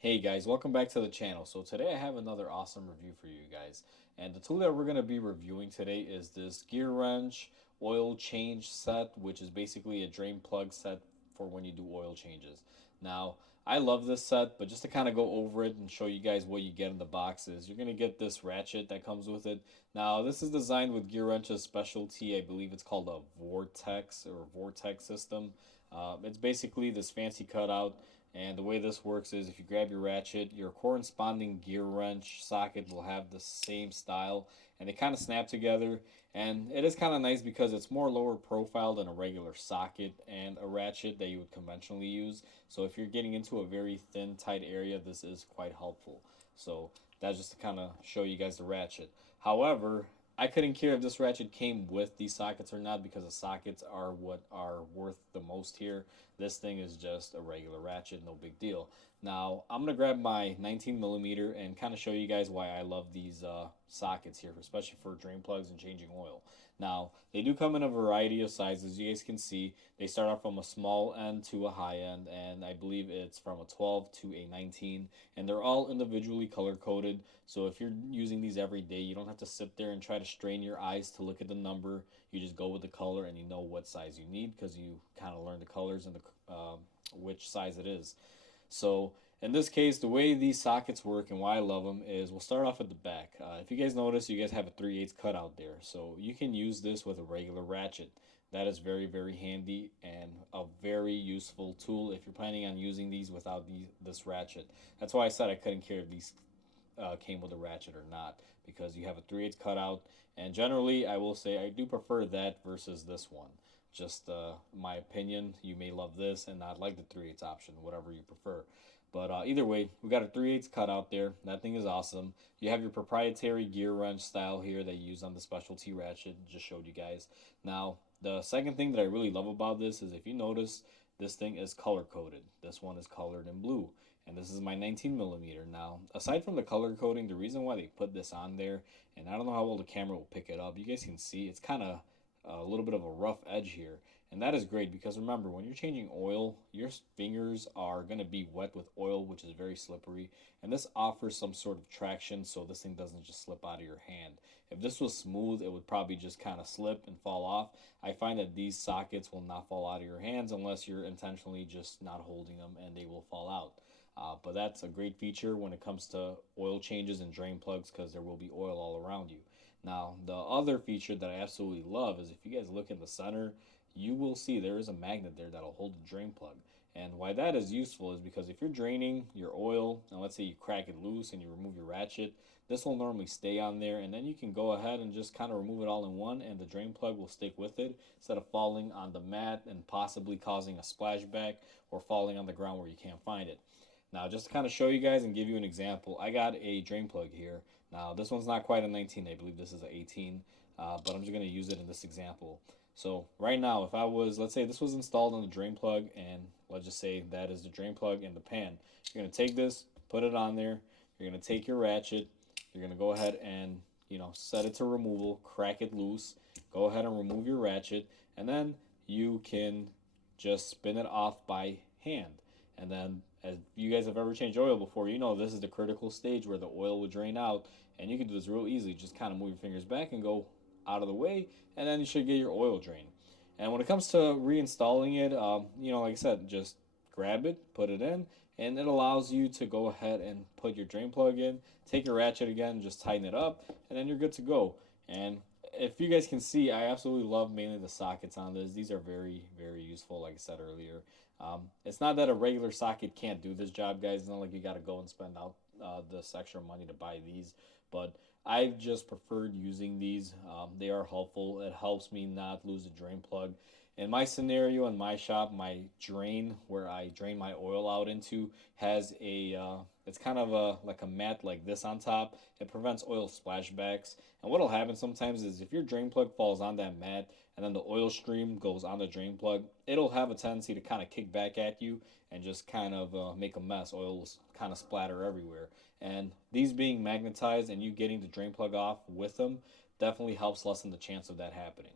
Hey guys, welcome back to the channel. So today I have another awesome review for you guys. And the tool that we're going to be reviewing today is this gear wrench oil change set, which is basically a drain plug set for when you do oil changes. Now, I love this set, but just to kind of go over it and show you guys what you get in the box is you're going to get this ratchet that comes with it. Now, this is designed with Gear Wrench's specialty. I believe it's called a Vortex or Vortex system. It's basically this fancy cutout, and the way this works is if you grab your ratchet, your corresponding gear wrench socket will have the same style, and they kind of snap together. And it is kind of nice because it's more lower profile than a regular socket and a ratchet that you would conventionally use. So if you're getting into a very thin, tight area, this is quite helpful. So that's just to kind of show you guys the ratchet. However, I couldn't care if this ratchet came with these sockets or not because the sockets are what are worth the most here. This thing is just a regular ratchet, no big deal. Now, I'm going to grab my 19 millimeter and kind of show you guys why I love these sockets here, especially for drain plugs and changing oil. Now, they do come in a variety of sizes. You guys can see they start off from a small end to a high end, and I believe it's from a 12 to a 19, and they're all individually color coded. So if you're using these every day, you don't have to sit there and try to strain your eyes to look at the number. You just go with the color and you know what size you need because you kind of learn the colors and which size it is. So in this case, the way these sockets work and why I love them is we'll start off at the back. If you guys notice, you guys have a 3/8 cut out there. So you can use this with a regular ratchet. That is very, very handy and a very useful tool if you're planning on using these without this ratchet. That's why I said I couldn't care if these came with a ratchet or not because you have a 3/8 cutout. And generally, I will say I do prefer that versus this one. Just my opinion. You may love this and not like the 3/8 option, whatever you prefer. But either way, we got a 3/8 cut out there. That thing is awesome. You have your proprietary gear wrench style here that you use on the specialty ratchet. Just showed you guys. Now, the second thing that I really love about this is if you notice, this thing is color coded. This one is colored in blue, and this is my 19 millimeter. Now, aside from the color coding, the reason why they put this on there, and I don't know how well the camera will pick it up. You guys can see it's kind of a little bit of a rough edge here. And that is great because remember, when you're changing oil, your fingers are going to be wet with oil, which is very slippery. And this offers some sort of traction so this thing doesn't just slip out of your hand. If this was smooth, it would probably just kind of slip and fall off. I find that these sockets will not fall out of your hands unless you're intentionally just not holding them and they will fall out. But that's a great feature when it comes to oil changes and drain plugs because there will be oil all around you. Now, the other feature that I absolutely love is if you guys look in the center, you will see there is a magnet there that'll hold the drain plug. And why that is useful is because if you're draining your oil, and let's say you crack it loose and you remove your ratchet, this will normally stay on there, and then you can go ahead and just kind of remove it all in one, and the drain plug will stick with it instead of falling on the mat and possibly causing a splashback or falling on the ground where you can't find it. Now, just to kind of show you guys and give you an example, I got a drain plug here. Now, this one's not quite a 19, I believe this is an 18, but I'm just going to use it in this example. So right now, if I was, let's say this was installed on the drain plug, and let's just say that is the drain plug in the pan. You're going to take this, put it on there, you're going to take your ratchet, you're going to go ahead and, set it to removal, crack it loose, go ahead and remove your ratchet, and then you can just spin it off by hand. And then, as you guys have ever changed oil before, you know this is the critical stage where the oil will drain out, and you can do this real easily. Just kind of move your fingers back and go out of the way, and then you should get your oil drain. And when it comes to reinstalling it, like I said, just grab it, put it in, and it allows you to go ahead and put your drain plug in, take your ratchet again, just tighten it up, and then you're good to go. And if you guys can see, I absolutely love mainly the sockets on this. These are very, very useful, like I said earlier. It's not that a regular socket can't do this job, guys. It's not like you got to go and spend out this extra money to buy these. But I've just preferred using these. They are helpful. It helps me not lose a drain plug. In my scenario, in my shop, my drain where I drain my oil out into has it's kind of like a mat like this on top. It prevents oil splashbacks. And what'll happen sometimes is if your drain plug falls on that mat and then the oil stream goes on the drain plug, it'll have a tendency to kind of kick back at you and just kind of make a mess. Oil will kind of splatter everywhere. And these being magnetized and you getting the drain plug off with them definitely helps lessen the chance of that happening.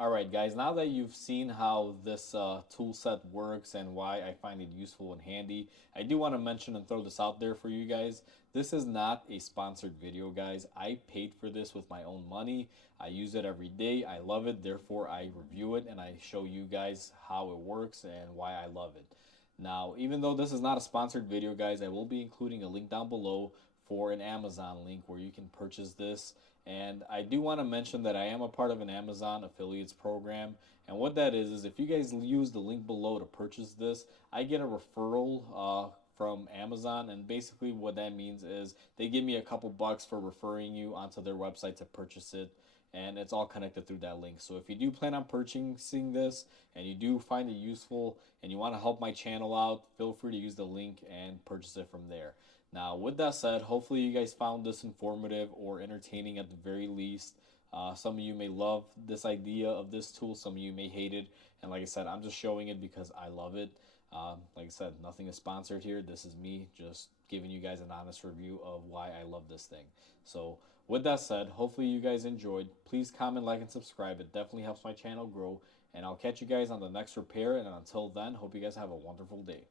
All right, guys, now that you've seen how this tool set works and why I find it useful and handy, I do want to mention and throw this out there for you guys. This is not a sponsored video, guys. I paid for this with my own money. I use it every day. I love it. Therefore, I review it and I show you guys how it works and why I love it. Now, even though this is not a sponsored video, guys, I will be including a link down below for an Amazon link where you can purchase this. And I do want to mention that I am a part of an Amazon affiliates program. And what that is if you guys use the link below to purchase this, I get a referral from Amazon. And basically, what that means is they give me a couple bucks for referring you onto their website to purchase it. And it's all connected through that link. So if you do plan on purchasing this and you do find it useful and you want to help my channel out, feel free to use the link and purchase it from there. Now, with that said, hopefully you guys found this informative or entertaining at the very least. Some of you may love this idea of this tool, some of you may hate it. And like I said, I'm just showing it because I love it. Like I said, nothing is sponsored here. This is me just giving you guys an honest review of why I love this thing. So, with that said, hopefully you guys enjoyed. Please comment, like, and subscribe. It definitely helps my channel grow. And I'll catch you guys on the next repair. And until then, hope you guys have a wonderful day.